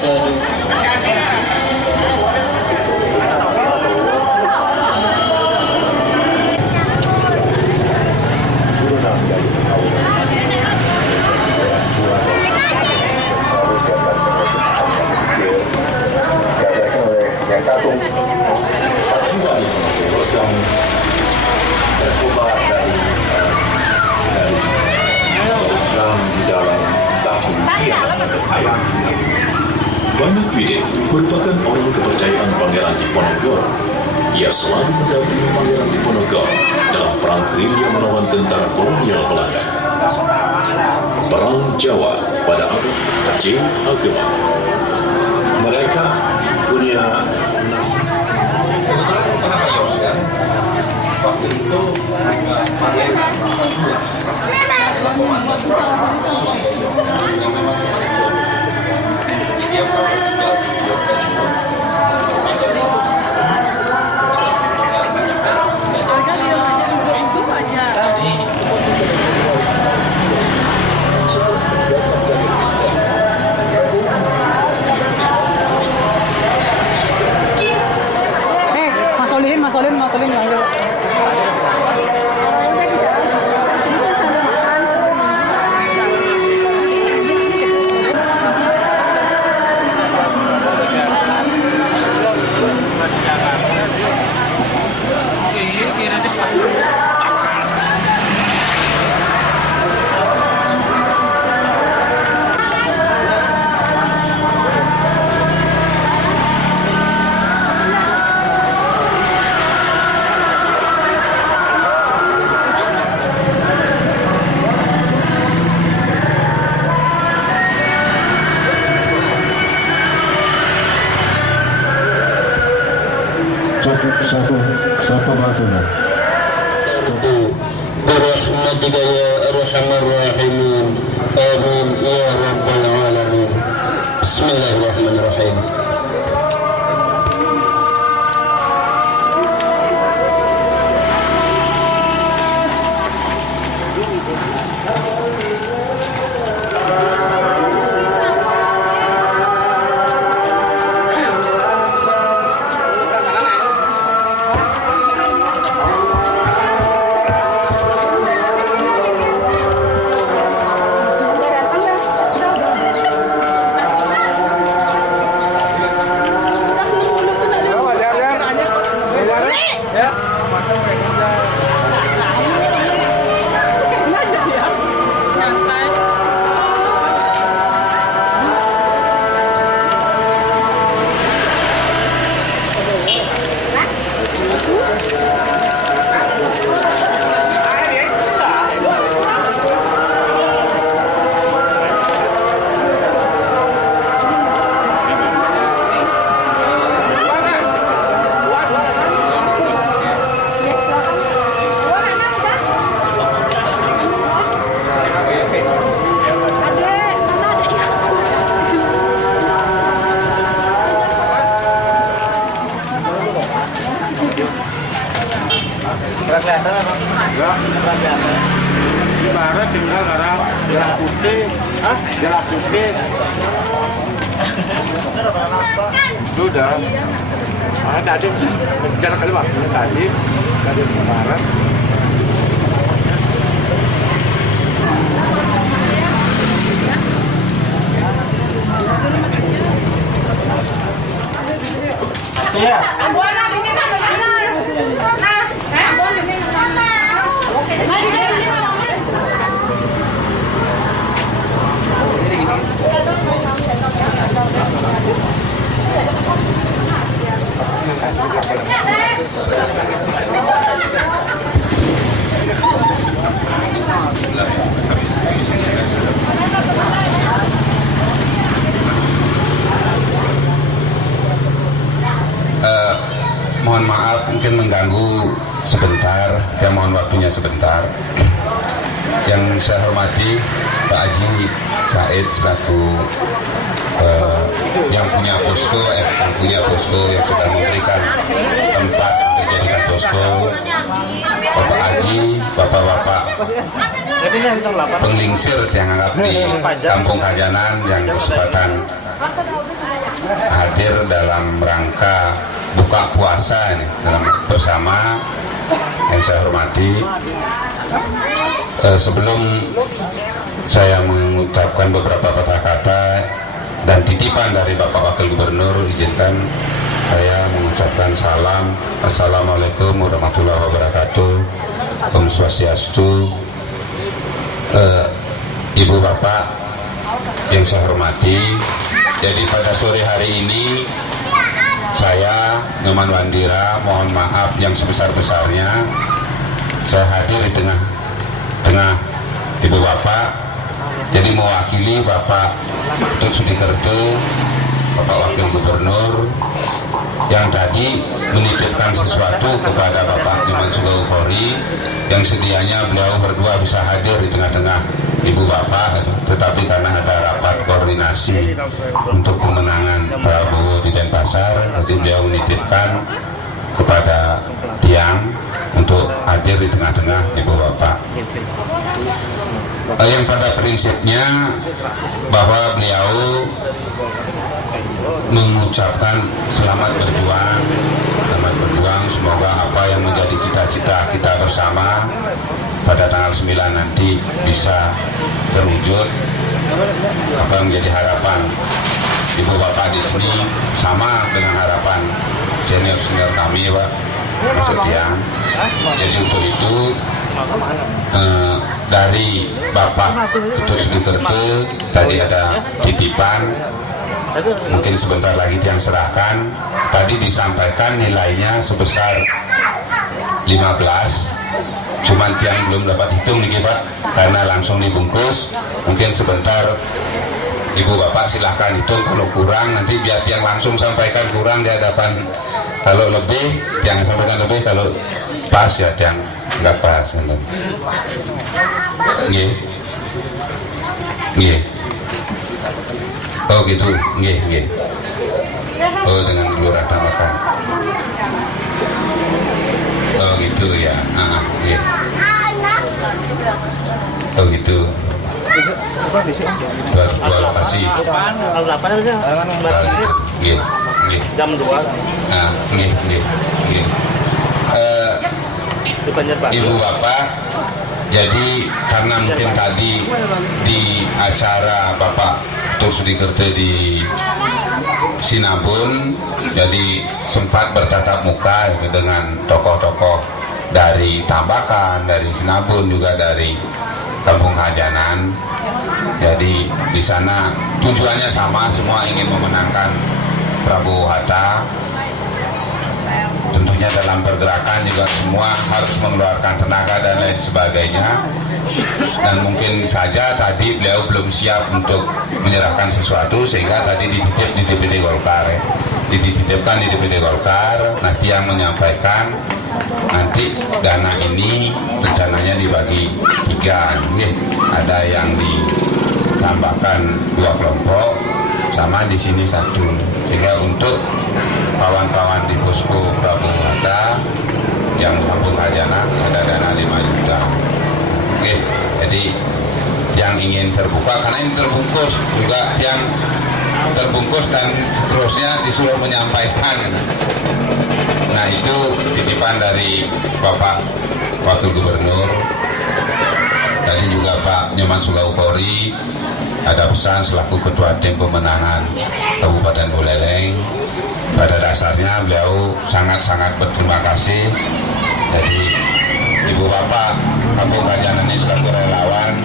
Asyhadu Banyak Widin merupakan orang kepercayaan Pangeran Diponegoro. Ia selalu mendampingi Pangeran Diponegoro dalam perang gerilya melawan tentara kolonial Belanda. Perang Jawa pada abad J. Agema. Mereka punya waktu itu Mas Solin ayo. satu batunya. Birahmatika ya arhamar rahimin. Amin ya rabbal alamin. Bismillahirrahmanirrahim. Ibarat tinggal jalan putih, jalan putih. Sudah. Tadi bicara kali waktu tadi kemarin. Iya. Mohon maaf mungkin mengganggu sebentar, saya mohon waktunya sebentar. Yang saya hormati Pak Haji Said selaku yang punya posko yang sudah memberikan tempat untuk jadikan posko, Bapak Haji, Bapak-bapak penglingsir yang hangat di Kampung Kajanan yang kesempatan hadir dalam rangka buka puasa ini bersama. Yang saya hormati, sebelum saya mengucapkan beberapa kata-kata dan titipan dari Bapak Wakil Gubernur, izinkan saya mengucapkan salam. Assalamualaikum warahmatullahi wabarakatuh. Om Swastiastu. Ibu Bapak yang saya hormati, jadi pada sore hari ini saya Nyoman Wandira mohon maaf yang sebesar-besarnya saya hadir di tengah Ibu Bapak, jadi mewakili Bapak Tut Sudikerto, Bapak Wakil Gubernur yang tadi menitipkan sesuatu kepada Bapak Nyoman Sugawukori yang sedianya beliau berdua bisa hadir di tengah-tengah Ibu Bapak, tetapi karena ada rapat koordinasi untuk pemenangan Prabowo di Denpasar, jadi beliau menitipkan kepada Tiang untuk hadir di tengah-tengah Ibu Bapak. Yang pada prinsipnya bahwa beliau mengucapkan selamat berjuang, semoga apa yang menjadi cita-cita kita bersama pada tanggal 9 nanti bisa terwujud. Apa yang menjadi harapan Ibu Bapak di sini sama dengan harapan senior kami, Pak Mas Tiang. Jadi untuk itu dari Bapak Tut Sudikerto tadi ada titipan, mungkin sebentar lagi Tiang serahkan. Tadi disampaikan nilainya sebesar 15, cuman Tiang belum dapat hitung nih Pak, karena langsung dibungkus. Mungkin sebentar Ibu Bapak silahkan hitung, kalau kurang nanti biar Tiang langsung sampaikan kurang di hadapan. Kalau lebih Tiang sampaikan lebih, kalau pas ya Tiang nggak pas. Nggih. Oh gitu, nggih. Oh dengan lurah tambahkan. Oh gitu ya, nggih. Oh gitu. Dua lokasi. Nggih. Jam 2. Nggih. Ibu Bapak, jadi karena mungkin tadi di acara Bapak Tut Sudikerto di Sinabun, jadi sempat bertatap muka dengan tokoh-tokoh dari Tambakan, dari Sinabun, juga dari Kampung Hajanan. Jadi di sana tujuannya sama, semua ingin memenangkan Prabowo Hatta. Tentunya dalam pergerakan juga semua harus mengeluarkan tenaga dan lain sebagainya. Dan mungkin saja tadi beliau belum siap untuk menyerahkan sesuatu, sehingga tadi dititip di DPD Golkar ya. Dititipkan di DPD Golkar. Nanti yang menyampaikan nanti dana ini rencananya dibagi 3, ada yang ditambahkan 2 kelompok, sama di sini 1, sehingga untuk kawan-kawan di posko Prabowo Hatta yang Kampung Hajanan ada dana 5 juta. Jadi yang ingin terbuka, karena ini terbungkus juga, yang terbungkus dan seterusnya disuruh menyampaikan. Nah itu titipan dari Bapak Wakil Gubernur. Tadi juga Pak Nyoman Sugawukori ada pesan selaku Ketua Tim Pemenangan Kabupaten Buleleng. Pada dasarnya beliau sangat-sangat berterima kasih. Jadi Ibu Bapak Kampung Hajanan ini selaku relawan,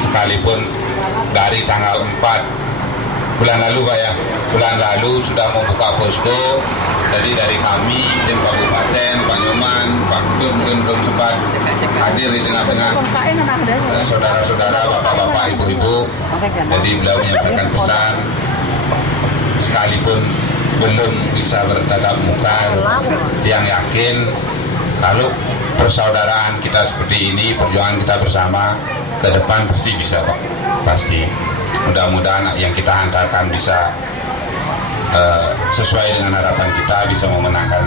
sekalipun dari tanggal 4 bulan lalu Pak ya, bulan lalu sudah membuka posko. Jadi dari kami tim kabupaten, Pak Nyoman, Pak Ketut mungkin belum sempat hadir di tengah-tengah saudara-saudara, bapak-bapak, ibu-ibu. Jadi beliau menyampaikan pesan, sekalipun belum bisa bertatap muka, yang yakin kalau persaudaraan kita seperti ini, perjuangan kita bersama ke depan pasti bisa Pak, pasti. Mudah-mudahan yang kita hantarkan bisa sesuai dengan harapan kita, bisa memenangkan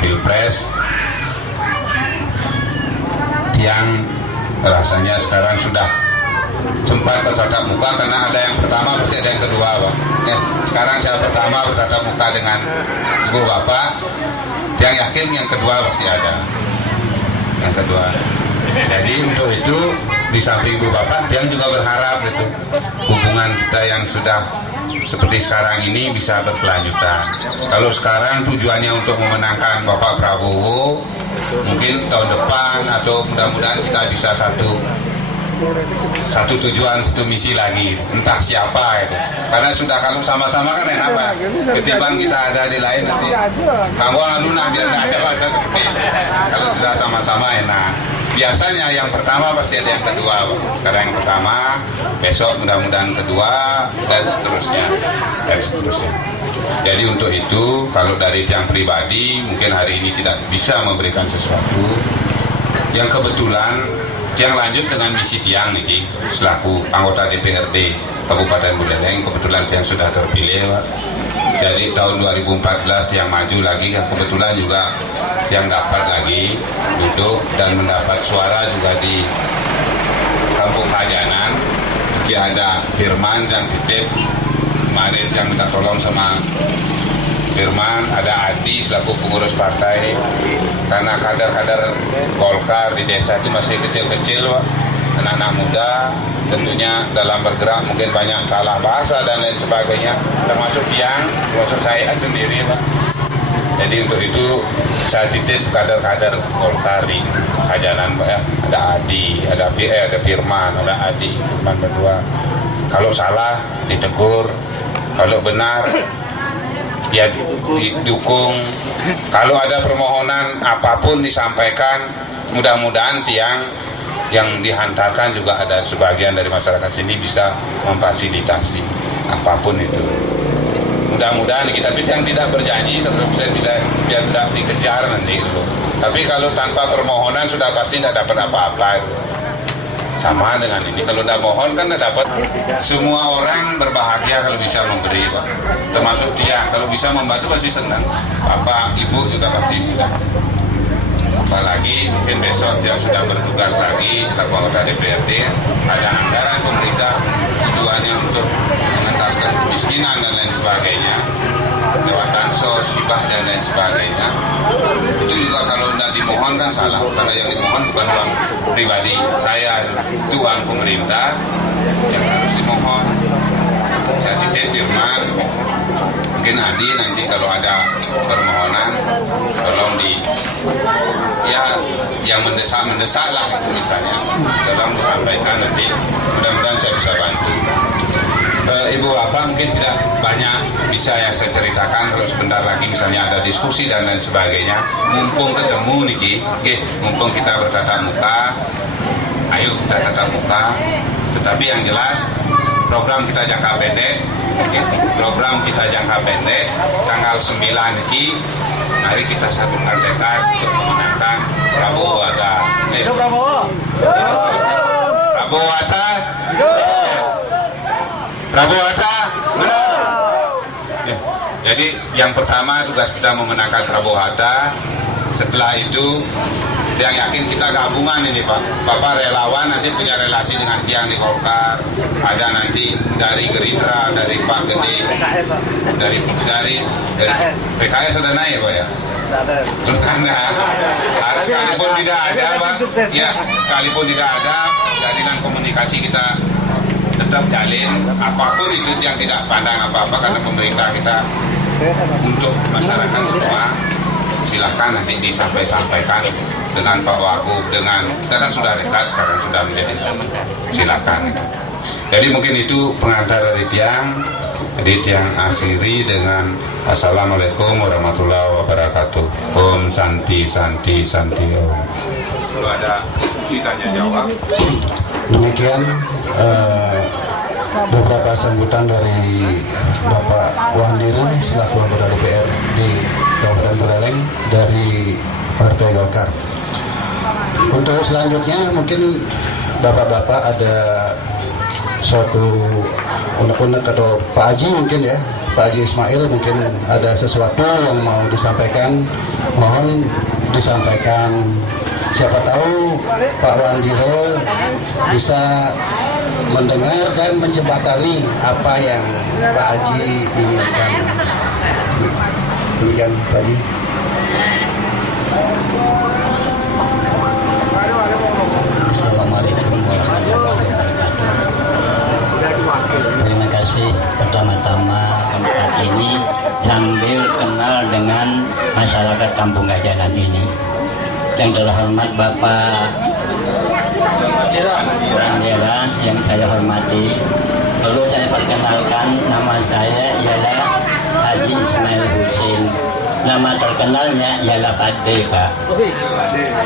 Pilpres. Yang rasanya sekarang sudah sempat bertatap muka karena ada yang pertama pasti ada yang kedua, Pak. Sekarang saya pertama bertatap muka dengan ibu bapak, yang yakin yang kedua pasti ada. Yang kedua. Jadi untuk itu di samping ibu bapak, Tiang juga berharap itu hubungan kita yang sudah seperti sekarang ini bisa berkelanjutan. Kalau sekarang tujuannya untuk memenangkan Bapak Prabowo, mungkin tahun depan atau mudah-mudahan kita bisa satu tujuan, satu misi lagi, entah siapa itu. Karena sudah kalau sama-sama kan enak, Pak. Ketimbang kita ada di lain nanti kamu lunah dia tidak ada, Pak. Seperti itu. Kalau sudah sama-sama enak. Biasanya yang pertama pasti ada yang kedua, Pak. Sekarang yang pertama, besok mudah-mudahan kedua, dan seterusnya. Jadi untuk itu, kalau dari Tiang pribadi, mungkin hari ini tidak bisa memberikan sesuatu. Yang kebetulan, Tiang lanjut dengan misi Tiang nih, selaku anggota DPRD Kabupaten Buleleng. Kebetulan Tiang sudah terpilih, Pak. Jadi tahun 2014 Tiang maju lagi, yang kebetulan juga Tiang dapat lagi duduk dan mendapat suara juga di Kampung Kajanan. Jadi ada Firman dan Titip kemarin yang minta tolong sama Firman, ada Adi selaku pengurus partai, karena kader-kader Golkar di desa itu masih kecil-kecil, Pak. Anak-anak muda tentunya dalam bergerak mungkin banyak salah bahasa dan lain sebagainya, termasuk Tiang, termasuk saya sendiri, Pak. Jadi untuk itu saya titip kader-kader Golkar di Kajanan, Pak, ya. Ada Adi, ada Firman, ada Adi, Firman berdua. Kalau salah ditegur, kalau benar ya didukung. Kalau ada permohonan apapun disampaikan, mudah-mudahan Tiang yang dihantarkan juga ada sebagian dari masyarakat sini bisa memfasilitasi apapun itu. Mudah-mudahan kita, tapi yang tidak berjanji 100% bisa biar tidak dikejar nanti itu. Tapi kalau tanpa permohonan sudah pasti tidak dapat apa-apa. Sama dengan ini, kalau tidak mohon kan tidak dapat. Semua orang berbahagia kalau bisa memberi, Pak. Termasuk dia, kalau bisa membantu pasti senang. Bapak, Ibu juga pasti bisa. Apalagi mungkin besok dia sudah bertugas lagi, kita anggota DPRD, ada anggaran pemerintah tujuannya untuk mengentaskan kemiskinan dan lain sebagainya, lewat bansos, hibah dan lain sebagainya. Itu juga kalau tidak dimohon kan salah, karena yang dimohon bukan uang pribadi saya, itu uang pemerintah yang harus dimohon. Saya titip Firman, mungkin Adi nanti kalau ada permohonan tolong ya yang mendesak lah itu misalnya, tolong disampaikan nanti, mudah-mudahan saya bisa bantu. Ibu Bapak mungkin tidak banyak bisa yang saya ceritakan, kalau sebentar lagi misalnya ada diskusi dan lain sebagainya, mumpung ketemu nih, mumpung kita bertatap muka, ayo kita tatap muka. Tetapi yang jelas program kita jangka pendek, tanggal 9 ini, mari kita satukan tekad untuk memenangkan Prabowo Hatta. Prabowo Hatta. Prabowo Hatta. Jadi yang pertama tugas kita memenangkan Prabowo Hatta. Setelah itu Tiang yakin kita gabungan ini, Pak. Bapak relawan nanti punya relasi dengan Tiang di Golkar. Ada nanti dari Gerindra, dari Pak Gede, dari PKS sudah naik, Pak, ya? Harus sekalipun tidak ada, Pak. Ya, sekalipun tidak ada, jalinan komunikasi kita tetap jalin. Apapun itu yang tidak pandang apa-apa, karena pemerintah kita untuk masyarakat semua. Silahkan nanti disampaikan dengan Pak Wagub, dengan kita kan sudah dekat sekarang, sudah menjadi silakan. Jadi mungkin itu pengantar dari Tiang. Jadi Tiang akhiri dengan Assalamualaikum warahmatullahi wabarakatuh. Om Santi Santi Santi Om. Kalau ada diskusi tanya jawab. Demikian beberapa sambutan dari Bapak Wahandiri selaku anggota DPR di Kabupaten Buleleng dari Partai Golkar. Untuk selanjutnya mungkin Bapak-bapak ada suatu unek-unek atau Pak Haji mungkin ya, Pak Haji Ismail mungkin ada sesuatu yang mau disampaikan, mohon disampaikan. Siapa tahu Pak Wandiro bisa mendengar dan menjembatani apa yang Pak Haji inginkan. Demikian Pak Haji. Assalamualaikum warahmatullahi wabarakatuh. Terima kasih pertama-tama tempat ini sambil kenal dengan masyarakat Kampung Gajanan ini. Yang terhormat Bapak Bandera yang saya hormati, perlu saya perkenalkan, nama saya ialah Haji Ismail Husin. Nama terkenalnya ialah Pak D, Pak.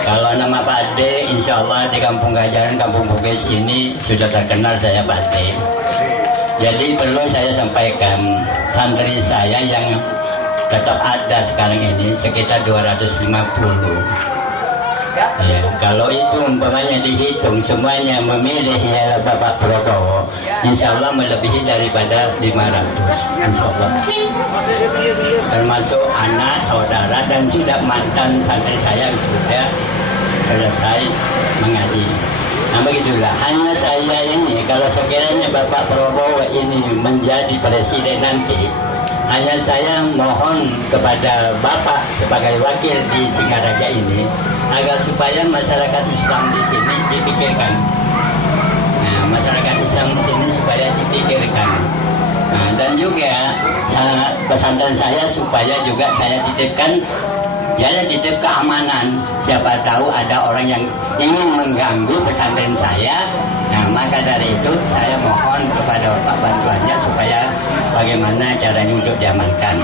Kalau nama Pak D, insya Allah di Kampung Gajaran, Kampung Bugis ini sudah terkenal saya Pak D. Jadi perlu saya sampaikan, santri saya yang tetap ada sekarang ini sekitar 250. Ya, kalau itu umpamanya dihitung semuanya memilih ya Bapak Prabowo, insya Allah melebihi daripada 500, insya Allah. Termasuk anak, saudara, dan sudah mantan santri saya sudah selesai mengaji. Nah begitulah, hanya saya ini kalau sekiranya Bapak Prabowo ini menjadi presiden nanti, hanya saya mohon kepada Bapak sebagai wakil di Singaraja ini agar supaya masyarakat Islam di sini dipikirkan. Nah, masyarakat Islam di sini supaya dipikirkan. Nah, dan juga pesantren saya supaya juga saya titipkan, ya titip keamanan. Siapa tahu ada orang yang ingin mengganggu pesantren saya. Nah, maka dari itu saya mohon kepada Bapak bantuannya supaya bagaimana caranya untuk diamankan.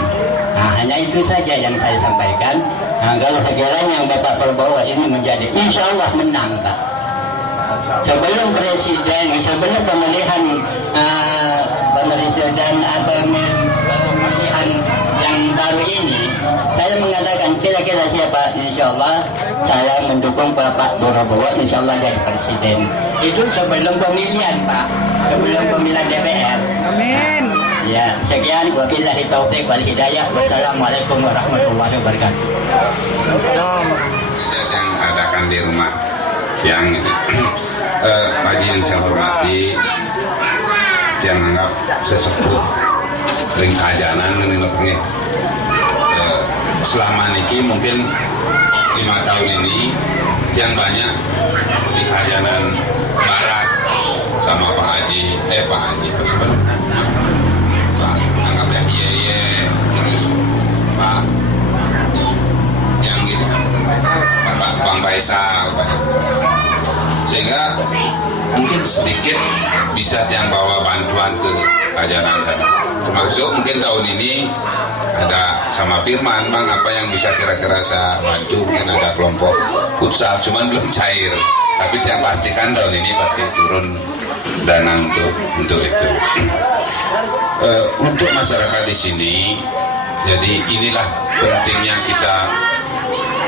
Nah, hanya itu saja yang saya sampaikan. Nah, kalau sekiranya Bapak Prabowo ini menjadi, insya Allah menang, Pak. Sebelum presiden, sebelum pemilihan pemilihan yang baru ini, saya mengatakan kira-kira siapa, insya Allah saya mendukung Bapak Prabowo, insya Allah jadi presiden. Itu sebelum pemilihan, Pak, sebelum pemilihan DPR. Amin. Ya, sekian, wabillahi taufiq wal hidayah. Wassalamualaikum warahmatullahi wabarakatuh. Yang adakan di rumah yang Haji yang saya hormati, yang anggap sesepuh ring kajanan ini selama niki mungkin 5 tahun ini yang banyak di kajanan barat sama Pak Haji Pak sebenarnya anggapnya terus Pak yang gitu Pak Bang Faisal sehingga mungkin sedikit bisa yang bawa bantuan ke kajanan sana, termasuk mungkin tahun ini ada sama Firman, Bang apa yang bisa kira-kira saya bantu, mungkin ada kelompok futsal cuman belum cair, tapi yang pastikan tahun ini pasti turun dana untuk itu. Untuk masyarakat di sini, jadi inilah pentingnya kita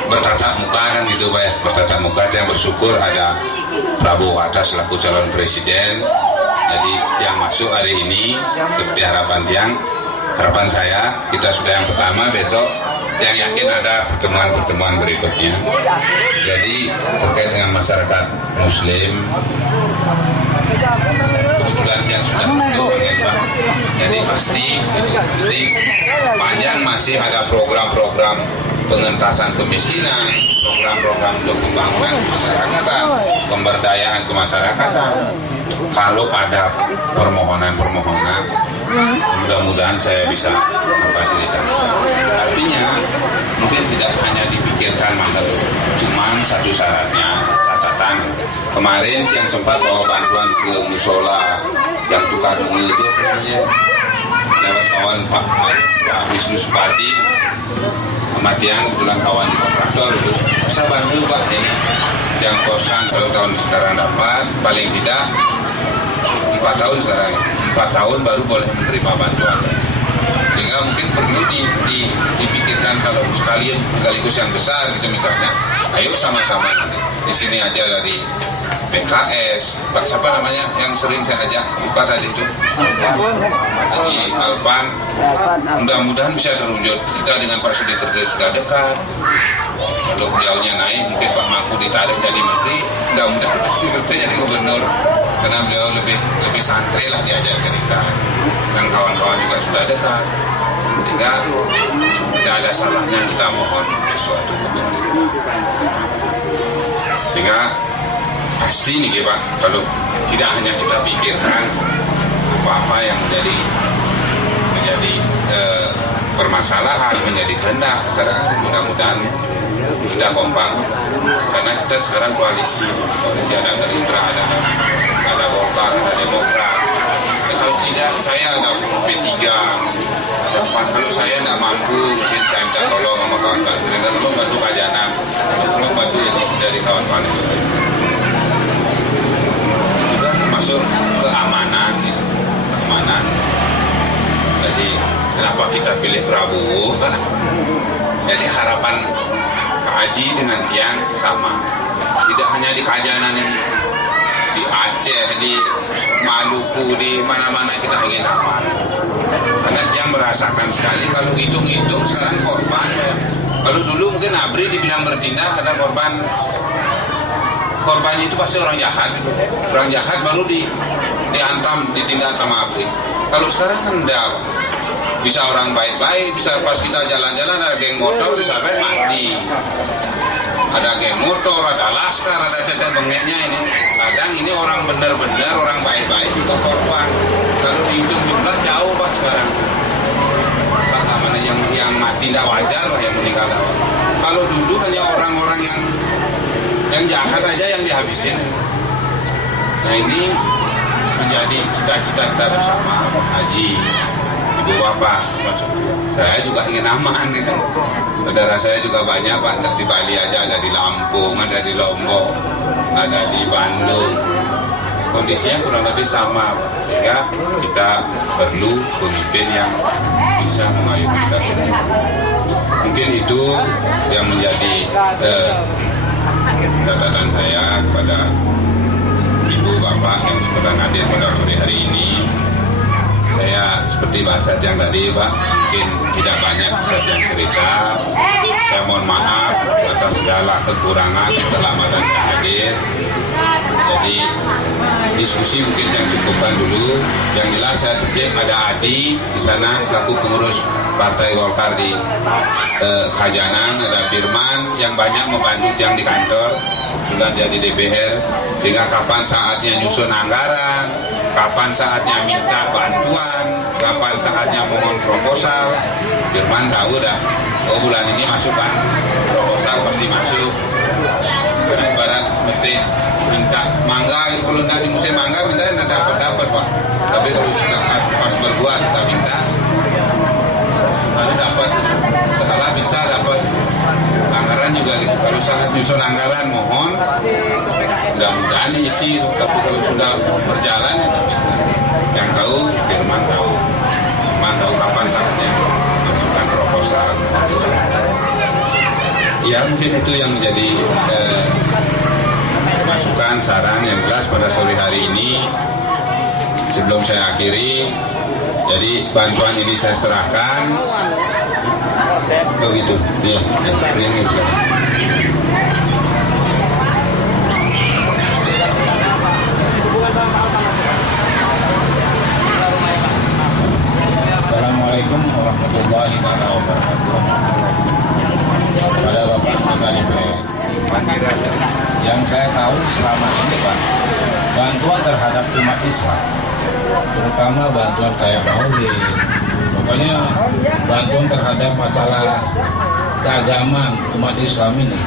bertatap muka kan gitu Pak ya, bertatap muka yang bersyukur ada Prabowo atas selaku calon presiden. Jadi yang masuk hari ini seperti harapan saya kita sudah yang pertama, besok yang yakin ada pertemuan berikutnya. Jadi terkait dengan masyarakat Muslim, kebetulan yang sudah itu Pak. Jadi pasti panjang masih ada program-program pengentasan kemiskinan, program-program untuk pembangunan kemasyarakatan, pemberdayaan kemasyarakatan. Kalau ada permohonan, mudah-mudahan saya bisa memfasilitasi. Artinya mungkin tidak hanya dipikirkan mandor, cuman satu syaratnya, catatan. Kemarin yang sempat bawa bantuan ke musola yang tukar dungu itu namanya lewat kawan Pak Wisnu Supati kematian, kebetulan kawan di kontraktor itu saya bantu Pak ini yang kosan kalau tahun sekarang dapat paling tidak 4 tahun sekarang 4 tahun baru boleh menerima bantuan, sehingga mungkin perlu dipikirkan kalau sekaligus yang besar gitu misalnya, ayo sama-sama nanti di sini aja dari PKS, Pak siapa namanya yang sering saya ajak buka tadi itu Haji Alpan, mudah-mudahan bisa terwujud. Kita dengan Pak Sudi sudah dekat, kalau jauhnya naik mungkin Pak Mangku ditarik jadi menteri, mudah-mudahan Pak Sudi jadi gubernur. karena beliau lebih santri lah diajak cerita, dan kawan-kawan juga sudah dekat, sehingga tidak ada salahnya kita mohon sesuatu ke pemerintah. Sehingga pasti nih Pak, kalau tidak hanya kita pikirkan apa-apa yang menjadi permasalahan, menjadi kehendak masyarakat, mudah-mudahan kita kompak, karena kita sekarang koalisi ada Gerindra, ada Golkar, ada Demokrat. Kalau tidak saya ada P3, kalau saya tidak mampu, mungkin saya minta tolong sama kawan-kawan Gerindra, tolong bantu Kajanan, tolong bantu dari kawan-kawan juga, termasuk keamanan, keamanan. Jadi kenapa kita pilih Prabowo? Jadi harapan Pak Haji dengan Tiang sama, tidak hanya di Kajanan ini, di Aceh, di Maluku, di mana-mana kita ingin aman. Karena Tiang merasakan sekali, kalau hitung-hitung sekarang korban ya. Kalau dulu mungkin ABRI dibilang bertindak, ada korban itu pasti orang jahat baru diantam, ditindak sama ABRI. Kalau sekarang kan enggak, bisa orang baik-baik, bisa pas kita jalan-jalan ada geng motor bisa mati, ada geng motor, ada laskar, ada tetek bengeknya ini. Kadang ini orang benar-benar orang baik-baik juga korban. Kalau dihitung jumlah jauh Pak sekarang. Mana yang mati tidak wajar lah, yang meninggal. Kalau dulu hanya orang-orang yang jahat aja yang dihabisin. Nah ini menjadi cita-cita kita bersama Pak Haji, Ibu Bapak. Saya juga ingin aman gitu. Saudara saya juga banyak Pak, nggak di Bali aja, ada di Lampung, ada di Lombok, ada di Bandung. Kondisinya kurang lebih sama Pak. Sehingga kita perlu pemimpin yang bisa mengayomi kita semua. Mungkin itu yang menjadi catatan saya kepada Ibu Bapak yang sedang hadir pada sore hari ini. Saya seperti bahasa yang tadi Pak, mungkin tidak banyak bisa yang cerita. Saya mohon maaf atas segala kekurangan keterlambatan saya hadir. Jadi diskusi mungkin yang cukupkan dulu. Yang jelas saya titip ada Adi di sana selaku pengurus Partai Golkar di Kajanan, ada Firman yang banyak membantu yang di kantor, sudah jadi DPR, sehingga kapan saatnya nyusun anggaran, kapan saatnya minta bantuan, kapan saatnya mohon proposal, Firman tahu dah. Oh bulan ini masukkan proposal pasti masuk. Karena ibarat metik minta mangga, kalau tidak di musim mangga minta tidak dapat Pak. Tapi kalau sudah pas berbuat kita minta, lalu dapat. Setelah bisa dapat anggaran juga gitu. Kalau sangat nyusun anggaran mohon, mudah-mudahan diisi. Tapi kalau sudah berjalan ya tidak bisa. Yang tahu Firman tahu kapan saatnya masukkan proposal. Ya mungkin itu yang menjadi masukan, saran yang jelas pada sore hari ini. Sebelum saya akhiri, jadi bantuan ini saya serahkan. Begitu, ya. Assalamualaikum warahmatullahi wabarakatuh. Pada Bapak Anggota DPR, yang saya tahu selama ini Pak, bantuan terhadap umat Islam, terutama bantuan kayak maulid, pokoknya bantuan terhadap masalah keagamaan umat Islam ini,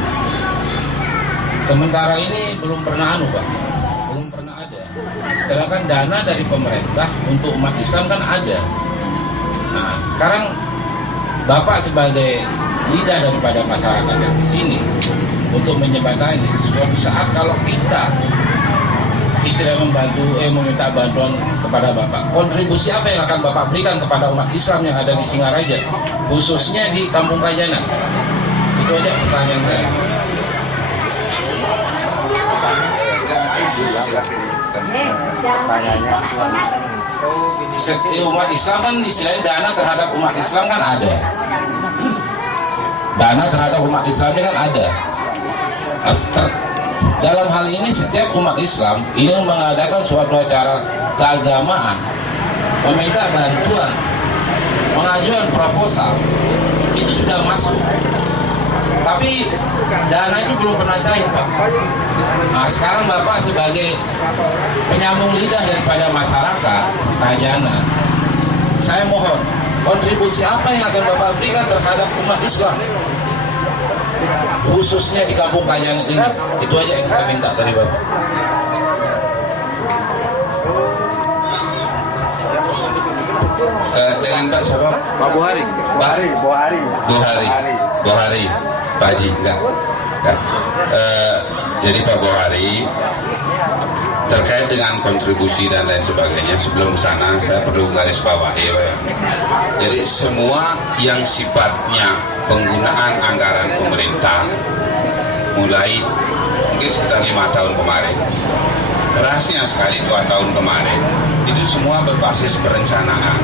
sementara ini belum pernah Pak, belum pernah ada. Sedangkan dana dari pemerintah untuk umat Islam kan ada. Nah, sekarang Bapak sebagai lidah daripada masyarakat yang di sini untuk menjembatani suatu saat kalau kita istilah meminta bantuan kepada Bapak, kontribusi apa yang akan Bapak berikan kepada umat Islam yang ada di Singaraja, khususnya di Kampung Kajanan? Itu aja pertanyaan saya. Umat Islam kan istilahnya dana terhadap umat Islam kan ada. Dana terhadap umat Islam ini kan ada. dalam hal ini setiap umat Islam ingin mengadakan suatu acara keagamaan, meminta bantuan, pengajuan proposal, itu sudah masuk. Tapi dana itu belum pernah cair, Pak. Nah, sekarang Bapak sebagai penyambung lidah daripada masyarakat Kajanan, saya mohon kontribusi apa yang akan Bapak berikan terhadap umat Islam, khususnya di Kampung Kajanan ini. Itu aja yang saya minta dari Bapak. Dengan Pak siapa? Pak Buhari. Buhari, Pak Haji, enggak. Jadi Pak Buhari, terkait dengan kontribusi dan lain sebagainya, sebelum sana saya perlu garis bawahi, ya. Jadi semua yang sifatnya penggunaan anggaran pemerintah mulai mungkin sekitar 5 tahun kemarin, kerasnya sekali 2 tahun kemarin, itu semua berbasis perencanaan.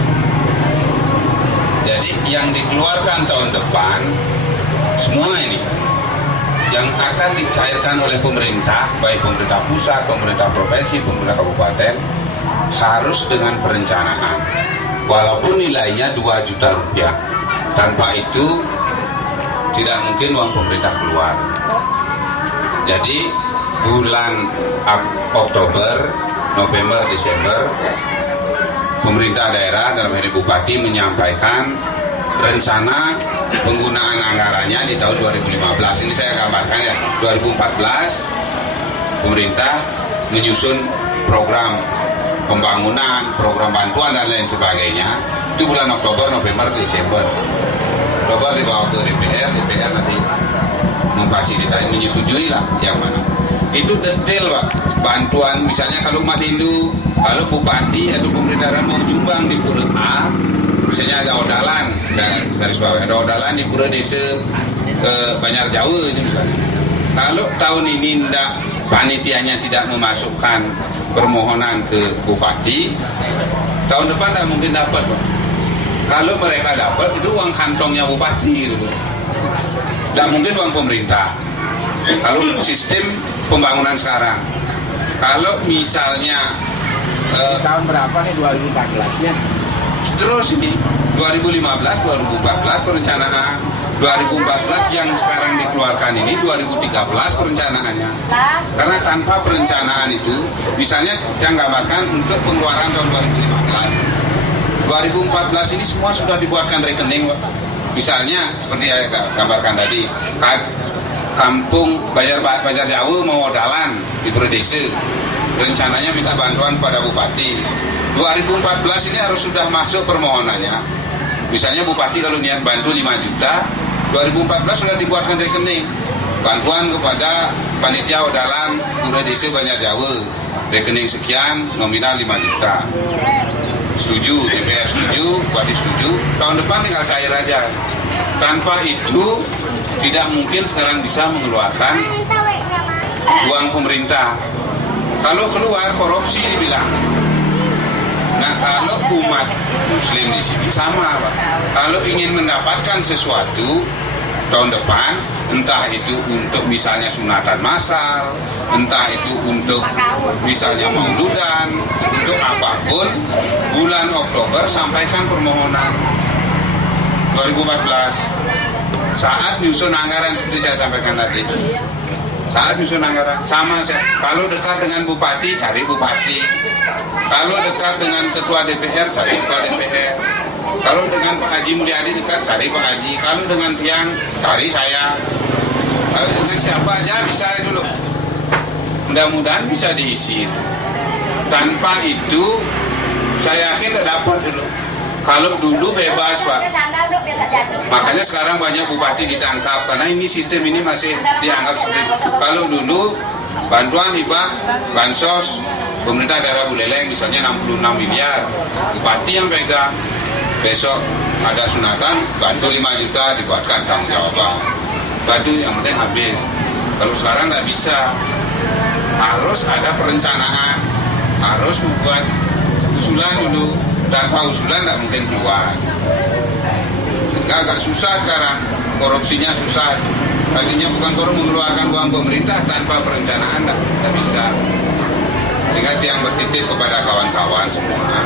Jadi yang dikeluarkan tahun depan semua ini yang akan dicairkan oleh pemerintah, baik pemerintah pusat, pemerintah provinsi, pemerintah kabupaten, harus dengan perencanaan. Walaupun nilainya 2 juta rupiah, tanpa itu tidak mungkin uang pemerintah keluar. Jadi bulan Oktober, November, Desember, pemerintah daerah dalam hal ini bupati menyampaikan rencana penggunaan anggarannya di tahun 2015. Ini saya gambarkan ya, 2014 pemerintah menyusun program pembangunan, program bantuan dan lain sebagainya. Itu bulan Oktober, November, Desember. Oktober dibawa ke DPR nanti memfasilitasi, menyetujui lah yang mana. Itu detail Pak, bantuan misalnya kalau umat Hindu, kalau bupati atau pemerintah mau menyumbang di Pura A, misalnya ada odalan, saya garis bawah, ada odalan di Pura Desa Banjar Jawa itu misalnya. Kalau tahun ini panitianya tidak memasukkan permohonan ke bupati, tahun depan tidak mungkin dapat Pak. Kalau mereka dapat itu uang kantongnya bupati gitu. Tidak mungkin uang pemerintah. Kalau sistem pembangunan sekarang, kalau misalnya Tahun berapa nih 2014-nya? terus ini 2015, 2014 perencanaan, 2014 yang sekarang dikeluarkan ini 2013 perencanaannya. Karena tanpa perencanaan itu, misalnya saya gambarkan untuk pengeluaran tahun 2014 ini semua sudah dibuatkan rekening, Pak. Misalnya seperti saya gambarkan tadi, kampung Banjar Jawa mau odalan di Pura Desa, rencananya minta bantuan pada bupati. 2014 ini harus sudah masuk permohonannya. Misalnya bupati kalau niat bantu 5 juta, 2014 sudah dibuatkan rekening bantuan kepada panitia odalan Pura Desa Banjar Jawa, rekening sekian, nominal 5 juta. Setuju, DPR setuju, bupati setuju, tahun depan tinggal cair aja. Tanpa itu tidak mungkin sekarang bisa mengeluarkan uang pemerintah. Kalau keluar korupsi dibilang. Nah, kalau umat muslim di sini sama Pak. Kalau ingin mendapatkan sesuatu tahun depan, entah itu untuk misalnya sunatan massal, entah itu untuk misalnya mauludan, untuk apapun, bulan Oktober sampaikan permohonan 2014 saat nyusun anggaran seperti saya sampaikan tadi. Saat nyusun anggaran sama kalau dekat dengan bupati cari bupati, kalau dekat dengan ketua DPR cari ketua DPR, kalau dengan Pak Haji Mulyadi dekat cari Pak Haji, kalau dengan Tiang cari saya, kalau dengan siapa aja bisa dulu. Mudah-mudahan bisa diisi. Tanpa itu saya yakin tidak dapat dulu. Kalau dulu bebas Pak. Makanya sekarang banyak bupati ditangkap karena ini sistem ini masih dianggap seperti itu. Kalau dulu bantuan hibah, bansos, pemerintah daerah Buleleng misalnya 66 miliar, bupati yang pegang. Besok ada sunatan, bantu 5 juta dibuatkan tanggung jawab. Bantu yang penting habis. Kalau sekarang nggak bisa, harus ada perencanaan, harus membuat usulan dulu. Tanpa usulan nggak mungkin keluar. Sehingga agak susah sekarang. korupsinya susah. Artinya bukan korup mengeluarkan uang pemerintah tanpa perencanaan, tidak bisa. Sehingga yang bertitip kepada kawan-kawan semua,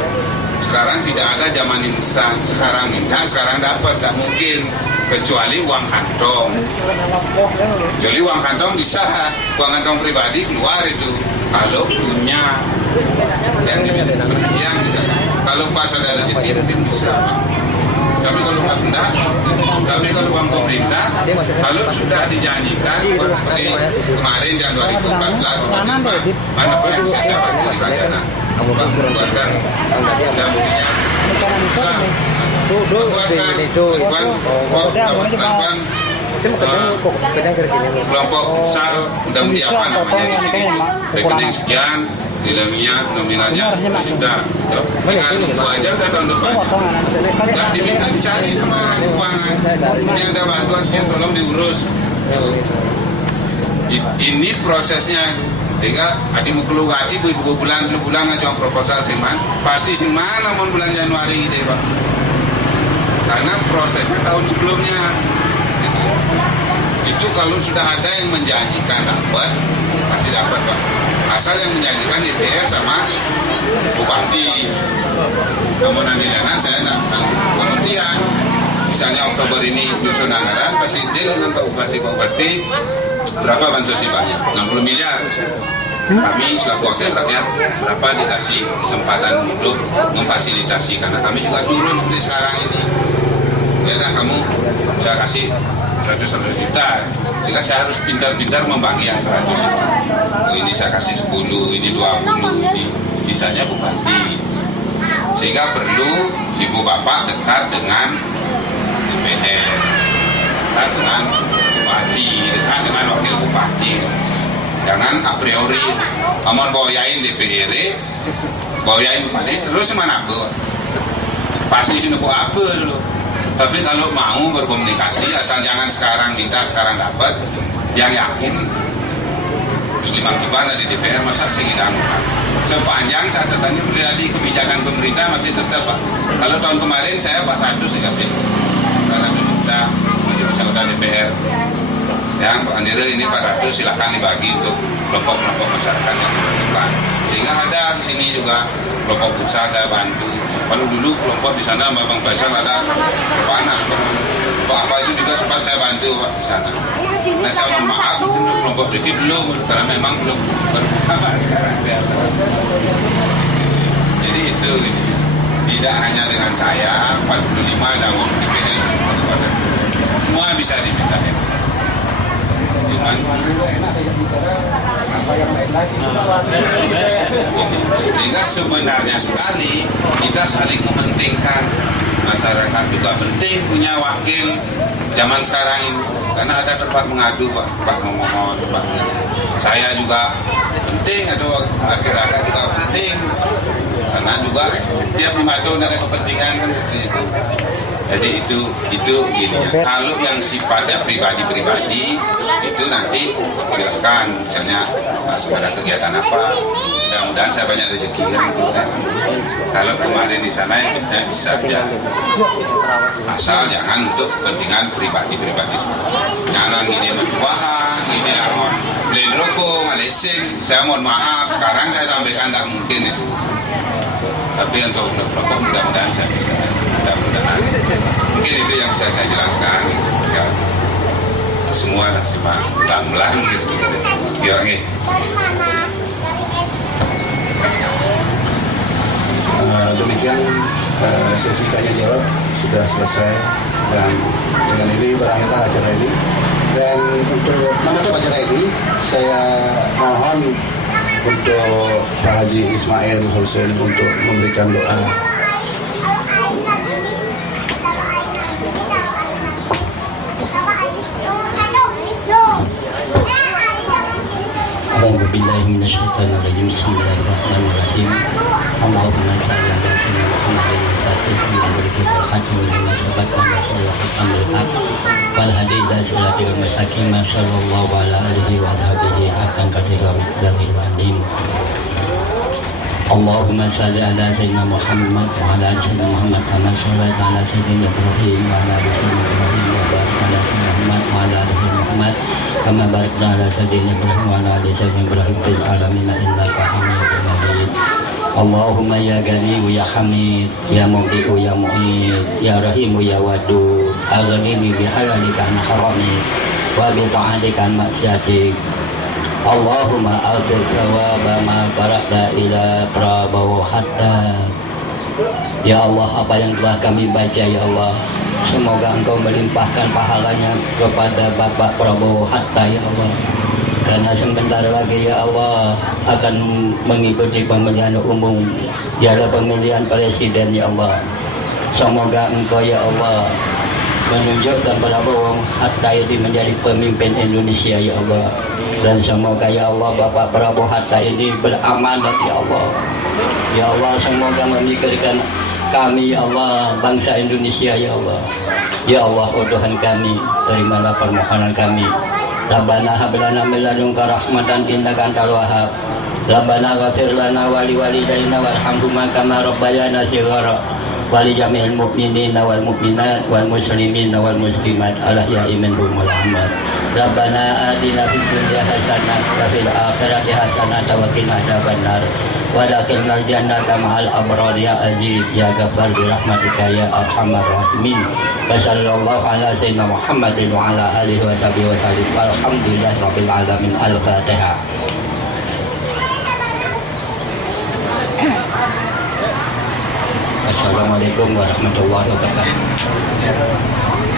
sekarang tidak ada zaman instan. Sekarang minta, sekarang dapat, tidak mungkin. Kecuali uang kantong. Kecuali uang kantong bisa, uang kantong pribadi keluar itu. Kalau punya yang dimiliki seperti yang bisa. Kalau pas ada rezeki mungkin bisa. Tapi kalau pas enggak, tapi kalau uang pemerintah, kalau sudah dijanjikan seperti kemarin Januari 2014, mana Pak yang bisa saya bantu di Kajana, buatkan dan buktinya susah. Buatkan kelompok usaha mudah-mudahan apa namanya di sini rekening sekian, nominalnya 1 juta. Dengan itu aja udah tahun depan. Nggak diminta dicari sama orang keuangan. Ini ada bantuan sekian, tolong diurus. Ini prosesnya. Sehingga adi mau keluar hati bulan ngajuan proposal sing man. Pasti sing mana mau bulan Januari gitu Pak. Karena prosesnya tahun sebelumnya. Itu kalau sudah ada yang menjanjikan dapat, pasti dapat Pak. Asal yang menjanjikan DPR sama bupati. Namun nanti saya tidak pengertian. Misalnya Oktober ini nyusun anggaran, pasti deal dengan Pak Bupati berapa bansos banyak? 60 miliar. Kami selaku wakil rakyat berapa dikasih kesempatan untuk memfasilitasi, karena kami juga turun seperti sekarang ini. Ya dah, kamu saya kasih 100 juta, sehingga saya harus pintar-pintar membagi yang 100 itu. Oh, ini saya kasih 10, ini 20, ini sisanya bupati. Sehingga perlu ibu bapak dekat dengan DPR, dekat dengan bupati, dekat dengan wakil bupati. Jangan a priori aman bawain DPR, bawain bupati terus mana apa? Pasti sini apa dulu. Tapi kalau mau berkomunikasi, asal jangan sekarang minta, sekarang dapat, yang yakin Muslimah Kibar di DPR masa sehingga sepanjang catatannya menjadi kebijakan pemerintah masih tetap Pak. Kalau tahun kemarin saya 400 dikasih 400 juta masih bisa udah DPR. Yang Pak Andira ini 400 silahkan dibagi untuk kelompok-kelompok masyarakat yang terdepan. Sehingga ada di sini juga kelompok usaha saya bantu. Kalau dulu kelompok di sana Bang Faisal ada panah, apa itu juga sempat saya bantu Pak di sana. Nah saya mohon maaf untuk kelompok sedikit belum, karena memang belum bersama sekarang. Jadi itu tidak hanya dengan saya, 45 namun DPR semua bisa diminta. Cuman sehingga sebenarnya sekali kita saling mementingkan, masyarakat juga penting punya wakil zaman sekarang ini, karena ada tempat mengadu Pak ngomong tempat saya juga penting, atau wakil-wakil juga penting, karena juga setiap 5 tahun ada kepentingan kan seperti itu. Jadi itu gini ya. Kalau yang sifatnya pribadi-pribadi itu nanti silakan, misalnya ada kegiatan apa, mudah-mudahan saya banyak rezeki kan itu kan. Kalau kemarin di sana saya bisa aja, asal jangan untuk kepentingan pribadi-pribadi. Jangan gini menjualan, gini lawan beli rokok, ngalesin. Saya mohon maaf, sekarang saya sampaikan tidak mungkin itu. Tapi untuk rokok mudah-mudahan saya bisa. Mudah-mudahan mungkin itu yang bisa saya jelaskan ya, semua lah sih Pak, belang gitu ya. Demikian sesi tanya jawab sudah selesai, dan dengan ini berakhirlah acara ini. Dan untuk menutup acara ini saya mohon untuk Pak Haji Ismail Hussein untuk memberikan doa. أعوذ بالله من الشيطان الرجيم بسم الله الرحمن الرحيم اللهم صل على سيدنا محمد الفاتح لما أغلق والخاتم لما سبق وناصر الحق بالحق والهادي إلى صراطك المستقيم صلى الله على آله وصحبه حق قدره ومقداره العظيم اللهم صل على سيدنا محمد وعلى آل سيدنا محمد كما صليت على سيدنا إبراهيم وعلى آل سيدنا إبراهيم وبارك ala Muhammad wa ala ali Muhammad kama barakta ala sayyidina Ibrahim wa ala ali sayyidina Ibrahim fil alamin innaka Hamidum Majid. Allahumma ya Ghani ya Hamid ya Mubdi'u ya Mu'id ya Rahimu ya Wadud aghnini bi halalika an haramik wa bi ta'atika an maksiatik. Allahumma aghfir thawaba ma qara'ta ila Prabowo hatta. Ya Allah, apa yang telah kami baca ya Allah, semoga Engkau melimpahkan pahalanya kepada Bapak Prabowo Hatta ya Allah. Karena sebentar lagi ya Allah akan mengikuti pemilihan umum, yaitu pemilihan presiden ya Allah. Semoga Engkau ya Allah menunjukkan Prabowo Hatta ini menjadi pemimpin Indonesia ya Allah. Dan semoga ya Allah Bapak Prabowo Hatta ini beramanat ya Allah. Ya Allah, semoga memikirkan kami ya Allah, bangsa Indonesia ya Allah. Ya Allah, oh Tuhan kami, terimalah permohonan kami. Rabbana hab lana min ladunka rahmatan innaka antal wahhab. Rabbana ighfir lana wa liwalidayna warhamhuma kama rabbayana shighara. Wa li jami'il mu'minina wal mu'minat wal muslimina wal muslimat al ahya'i minhum wal amwat. Rabbana atina fid dunya hasanah wa fil akhirati hasanah wa qina adzabannar. Wa adkhilnal jannata ma'al abrar ya aziz ya ghaffar bi rahmatika ya arhamar rahimin. Sallallahu ala sayyidina Muhammadin wa ala alihi wa sahbihi wa sallam. Alhamdulillah rabbil alamin. Al-Fatihah. Assalamualaikum warahmatullahi wabarakatuh.